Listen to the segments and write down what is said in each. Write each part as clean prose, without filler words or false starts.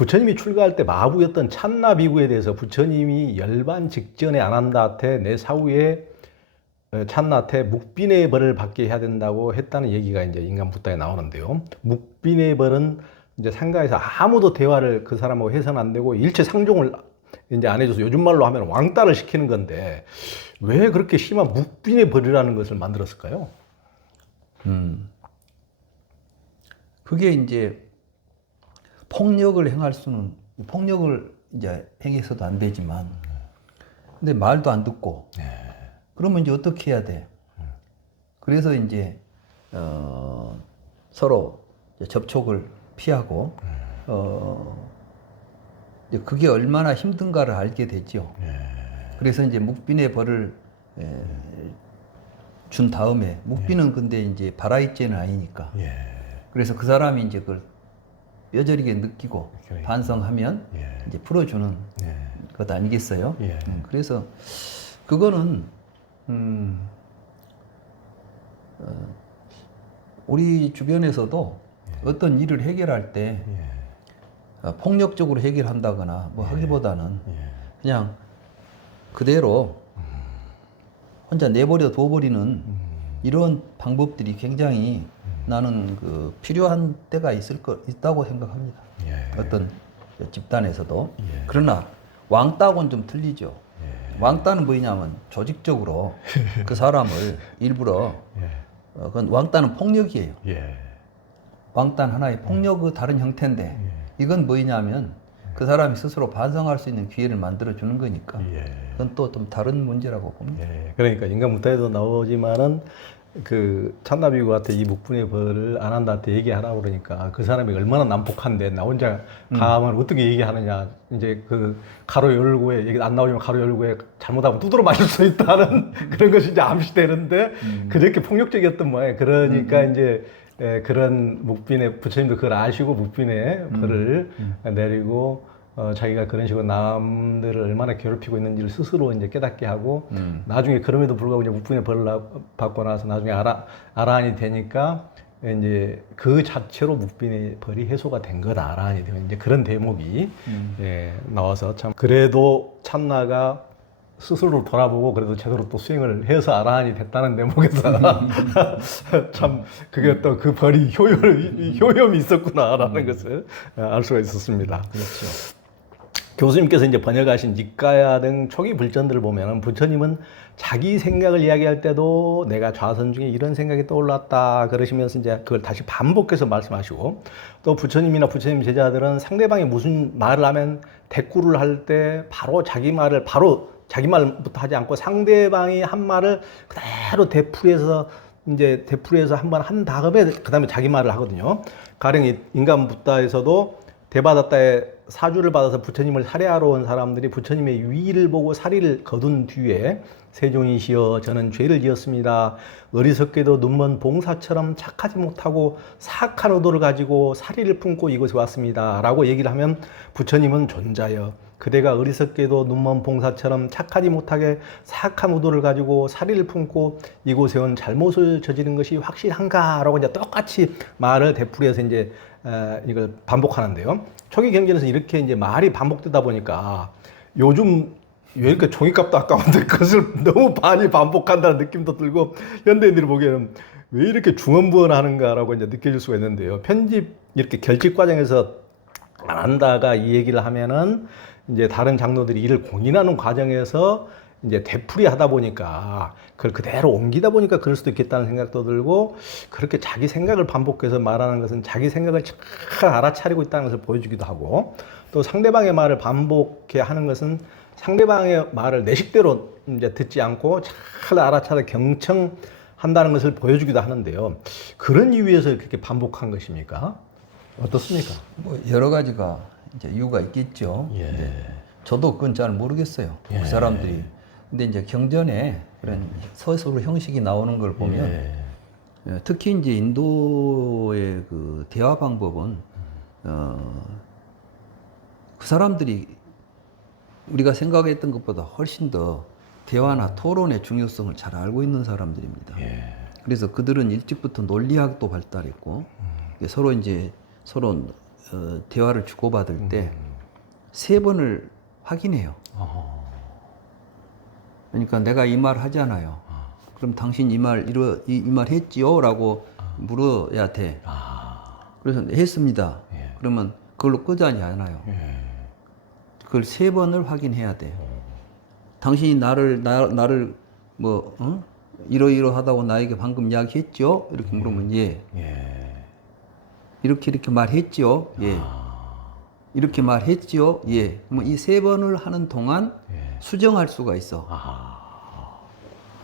부처님이 출가할 때 마부였던 찬나비구에 대해서 부처님이 열반 직전에 아난다한테 내 사후에 찬나한테 묵빈의 벌을 받게 해야 된다고 했다는 얘기가 이제 인간부다에 나오는데요. 묵빈의 벌은 이제 상가에서 아무도 대화를 그 사람하고 해서는 안 되고 일체 상종을 이제 안 해줘서 요즘 말로 하면 왕따를 시키는 건데 왜 그렇게 심한 묵빈의 벌이라는 것을 만들었을까요? 그게 이제 폭력을 행할 수는 폭력을 이제 행해서도 안 되지만 근데 말도 안 듣고 그러면 이제 어떻게 해야 돼? 그래서 이제 서로 이제 접촉을 피하고 이제 그게 얼마나 힘든가를 알게 되죠. 그래서 이제 묵빈의 벌을 준 다음에 묵빈은 근데 이제 바라이제는 아니니까 그래서 그 사람이 이제 그걸 뼈저리게 느끼고 반성하면 이제 풀어주는 것 아니겠어요? 그래서 그거는 우리 주변에서도 어떤 일을 해결할 때 폭력적으로 해결한다거나 뭐 하기보다는 그냥 그대로 혼자 내버려 둬버리는 이런 방법들이 굉장히 나는 그 필요한 때가 있다고 생각합니다. 어떤 집단에서도. 그러나 왕따하고는 좀 틀리죠. 왕따는 뭐냐면 조직적으로 그 사람을 일부러 그건 왕따는 폭력이에요. 왕따는 하나의 폭력의 다른 형태인데 이건 뭐냐면 그 사람이 스스로 반성할 수 있는 기회를 만들어 주는 거니까 그건 또 좀 다른 문제라고 봅니다. 그러니까 인간무타에도 나오지만은 그 찬나비구한테 이 묵분의 벌을 아난다한테 얘기하라 그러니까 그 사람이 얼마나 난폭한데 나 혼자 가면 어떻게 얘기하느냐. 이제 그 가로 열고에 얘기 안 나오지만 가로 열고에 잘못하면 두드러 맞을 수 있다는 그런 것이 이제 암시되는데 그렇게 폭력적이었던 모양이에요. 그러니까 이제 그런 묵빈의 부처님도 그걸 아시고 묵빈의 벌을 내리고 자기가 그런 식으로 남들을 얼마나 괴롭히고 있는지를 스스로 이제 깨닫게 하고 나중에 그럼에도 불구하고 이제 묵빈의 벌을 받고 나서 나중에 아라한이 되니까 이제 그 자체로 묵빈의 벌이 해소가 된 거다. 아라한이 되면 이제 그런 대목이 나와서 참 그래도 찬나가 스스로를 돌아보고 그래도 제대로 또 수행을 해서 아라한이 됐다는 대목에서 참 그게 또 그 벌이 효염이 있었구나라는 것을 알 수가 있었습니다. 그렇죠. 교수님께서 이제 번역하신 니까야 등 초기 불전들을 보면은 부처님은 자기 생각을 이야기할 때도 내가 좌선 중에 이런 생각이 떠올랐다 그러시면서 이제 그걸 다시 반복해서 말씀하시고 또 부처님이나 부처님 제자들은 상대방이 무슨 말을 하면 대꾸를 할 때 바로 자기 말부터 하지 않고 상대방이 한 말을 그대로 되풀이해서 한 번 한 다음에 그 다음에 자기 말을 하거든요. 가령 인간 붓다에서도 대바다타에 사주를 받아서 부처님을 살해하러 온 사람들이 부처님의 위를 보고 사리를 거둔 뒤에 세종이시여 저는 죄를 지었습니다. 어리석게도 눈먼 봉사처럼 착하지 못하고 사악한 의도를 가지고 사리를 품고 이곳에 왔습니다. 라고 얘기를 하면 부처님은 존자여 그대가 어리석게도 눈먼 봉사처럼 착하지 못하게 사악한 의도를 가지고 사리를 품고 이곳에 온 잘못을 저지른 것이 확실한가? 라고 이제 똑같이 말을 되풀이해서 이제 이걸 반복하는데요. 초기 경전에서 이렇게 이제 말이 반복되다 보니까 요즘 왜 이렇게 종이값도 아까운데 그것을 너무 많이 반복한다는 느낌도 들고 현대인들이 보기에는 왜 이렇게 중언부언하는가라고 이제 느껴질 수가 있는데요. 편집 이렇게 결집 과정에서 안 한다가 이 얘기를 하면은 이제 다른 장로들이 이를 공인하는 과정에서 이제 되풀이 하다 보니까 그걸 그대로 옮기다 보니까 그럴 수도 있겠다는 생각도 들고 그렇게 자기 생각을 반복해서 말하는 것은 자기 생각을 잘 알아차리고 있다는 것을 보여주기도 하고 또 상대방의 말을 반복해 하는 것은 상대방의 말을 내 식대로 이제 듣지 않고 잘 알아차려 경청한다는 것을 보여주기도 하는데요. 그런 이유에서 그렇게 반복한 것입니까? 어떻습니까? 뭐 여러 가지가 이제 이유가 있겠죠. 저도 그건 잘 모르겠어요. 그 사람들이. 근데 이제 경전에 그런 서술 형식이 나오는 걸 보면 특히 이제 인도의 그 대화 방법은 그 사람들이 우리가 생각했던 것보다 훨씬 더 대화나 토론의 중요성을 잘 알고 있는 사람들입니다. 그래서 그들은 일찍부터 논리학도 발달했고 서로 대화를 주고받을 때 3번을 확인해요. 그러니까 내가 이 말 하잖아요. 그럼 당신 이 말 했지요? 라고 물어야 돼. 그래서 했습니다. 그러면 그걸로 끝하지 않아요. 그걸 3번을 확인해야 돼. 당신이 나를 뭐 이러이러하다고 나에게 방금 이야기했죠? 이렇게 물으면 예. 이렇게 말했죠? 예. 이렇게 말했죠? 예. 그러면 이 3번을 하는 동안 수정할 수가 있어.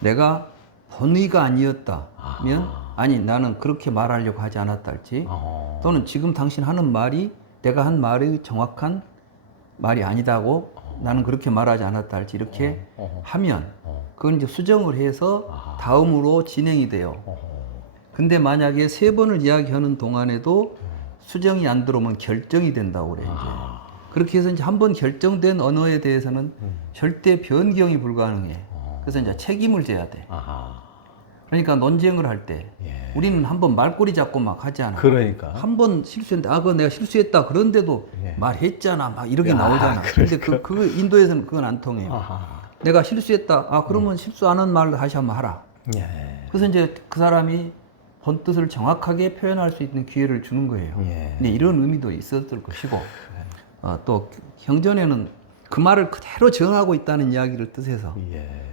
내가 본의가 아니었다면 아니 나는 그렇게 말하려고 하지 않았다 할지 또는 지금 당신 하는 말이 내가 한 말이 정확한 말이 아니다고 나는 그렇게 말하지 않았다 할지 이렇게 하면 그건 이제 수정을 해서 다음으로 진행이 돼요. 근데 만약에 3번을 이야기하는 동안에도 수정이 안 들어오면 결정이 된다고 그래요. 이제. 그렇게 해서 이제 한번 결정된 언어에 대해서는 절대 변경이 불가능해. 그래서 이제 책임을 져야 돼. 그러니까 논쟁을 할 때 우리는 한번 말꼬리 잡고 막 하지 않아. 그러니까. 한번 실수했는데 그거 내가 실수했다. 그런데도 말했잖아. 막 이렇게 나오잖아. 근데 그 인도에서는 그건 안 통해요. 내가 실수했다. 그러면 실수 안 한 말 다시 한번 하라. 그래서 이제 그 사람이 본 뜻을 정확하게 표현할 수 있는 기회를 주는 거예요. 네, 이런 의미도 있었을 것이고 또 경전에는 그 말을 그대로 정하고 있다는 이야기를 뜻해서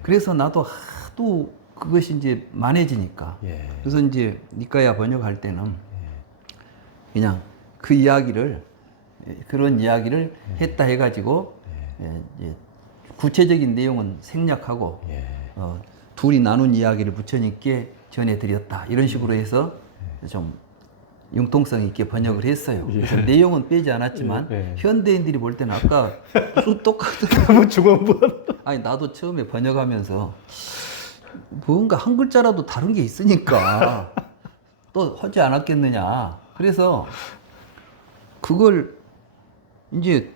그래서 나도 하도 그것이 이제 만해지니까 그래서 이제 니까야 번역할 때는 그냥 그 이야기를 그런 이야기를 했다 해가지고 구체적인 내용은 생략하고 둘이 나눈 이야기를 부처님께 전해드렸다 이런 식으로 해서 좀 융통성 있게 번역을 했어요. 그래서 내용은 빼지 않았지만 현대인들이 볼 때는 아까 똑같은 중원본. 아니 나도 처음에 번역하면서 뭔가 한 글자라도 다른 게 있으니까 또 하지 않았겠느냐. 그래서 그걸 이제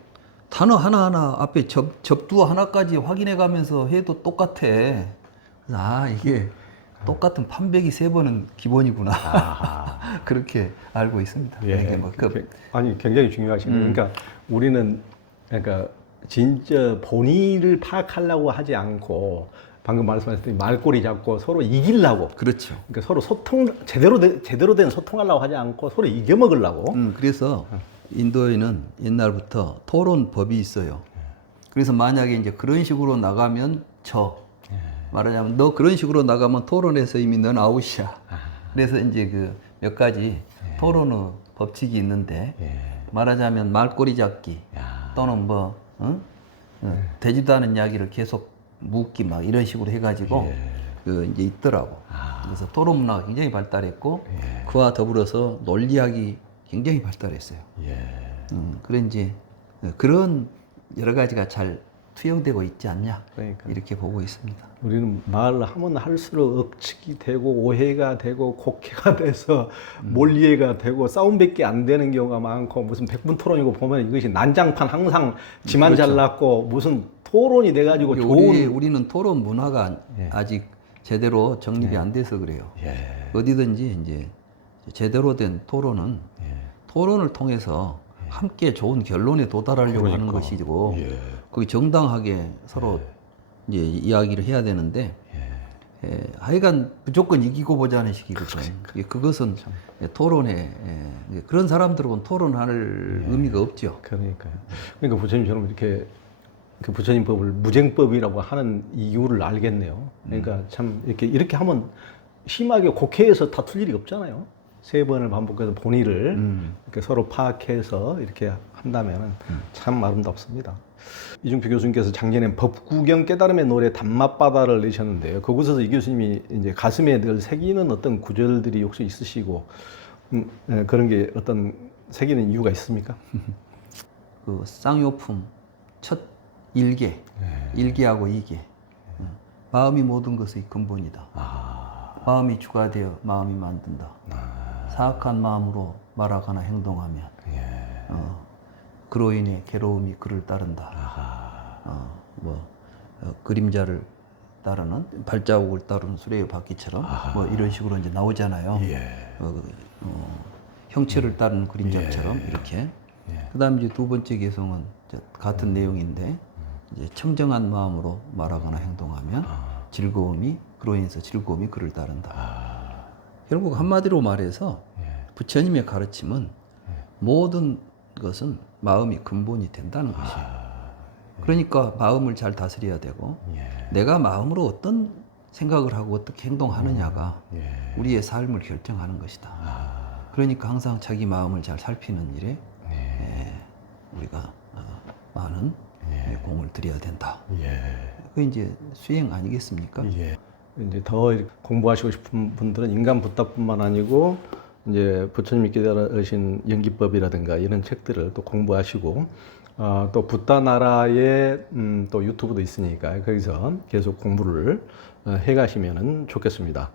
단어 하나하나 앞에 접두 하나까지 확인해 가면서 해도 똑같아. 그래서 이게 똑같은 판별이 3번은 기본이구나. 그렇게 알고 있습니다. 이게 뭐 아니 굉장히 중요하시네요. 그러니까 우리는 그러니까 진짜 본의를 파악하려고 하지 않고 방금 말씀하셨더니 말꼬리 잡고 서로 이기려고. 그렇죠. 그러니까 서로 제대로 된 소통하려고 하지 않고 서로 이겨먹으려고. 그래서 인도에는 옛날부터 토론법이 있어요. 그래서 만약에 이제 그런 식으로 나가면 말하자면 너 그런 식으로 나가면 토론에서 이미 넌 아웃이야. 그래서 이제 그 몇 가지 토론의 법칙이 있는데 말하자면 말꼬리 잡기 또는 뭐 되지도 않은 이야기를 계속 묻기 막 이런 식으로 해가지고 그 이제 있더라고. 그래서 토론 문화가 굉장히 발달했고 그와 더불어서 논리학이 굉장히 발달했어요. 그런 이제 그런 여러 가지가 잘 투영되고 있지 않냐. 그러니까. 이렇게 보고 있습니다. 우리는 말을 하면 할수록 억측이 되고 오해가 되고 곡해가 돼서 뭘 이해가 되고 싸움밖에 안 되는 경우가 많고 무슨 백분 토론이고 보면 이것이 난장판 항상 지만 잘났고 무슨 토론이 돼가지고 우리는 토론 문화가 아직 제대로 정립이 안 돼서 그래요. 어디든지 이제 제대로 된 토론은 토론을 통해서 함께 좋은 결론에 도달하려고 하는 것이고 거기 정당하게 서로 이제 이야기를 해야 되는데 하여간 무조건 이기고 보자는 식이거든. 그것은 토론에 그런 사람들은 토론할 의미가 없죠. 그러니까요. 그러니까 부처님처럼 이렇게 그 부처님 법을 무쟁법이라고 하는 이유를 알겠네요. 그러니까 참 이렇게 하면 심하게 곡해해서 다툴 일이 없잖아요. 3번을 반복해서 본의를 이렇게 서로 파악해서 이렇게 한다면 참 아름답습니다. 이중표 교수님께서 작년에 법구경 깨달음의 노래 단맛바다를 내셨는데요. 그곳에서 이 교수님이 이제 가슴에 늘 새기는 어떤 구절들이 혹시 있으시고 그런 게 어떤 새기는 이유가 있습니까? 그 쌍요품 첫 일계, 일계하고 이계. 마음이 모든 것의 근본이다. 마음이 주가 되어 마음이 만든다. 사악한 마음으로 말하거나 행동하면 그로 인해 괴로움이 그를 따른다. 그림자를 따르는 발자국을 따르는 수레의 바퀴처럼 뭐 이런 식으로 이제 나오잖아요. 형체를 따르는 그림자처럼 이렇게 그다음 이제 두 번째 개성은 이제 같은 내용인데 이제 청정한 마음으로 말하거나 행동하면 즐거움이 그로 인해서 즐거움이 그를 따른다. 결국 한마디로 말해서 부처님의 가르침은 모든 것은 마음이 근본이 된다는 것이에요. 그러니까 마음을 잘 다스려야 되고 내가 마음으로 어떤 생각을 하고 어떻게 행동하느냐가 우리의 삶을 결정하는 것이다. 그러니까 항상 자기 마음을 잘 살피는 일에 우리가 많은 공을 들여야 된다. 그게 이제 수행 아니겠습니까? 이제 더 공부하시고 싶은 분들은 인간 부탁뿐만 아니고 이제 부처님이 깨달으신 연기법이라든가 이런 책들을 또 공부하시고 또 붓다 나라의 또 유튜브도 있으니까 거기서 계속 공부를 해 가시면 좋겠습니다.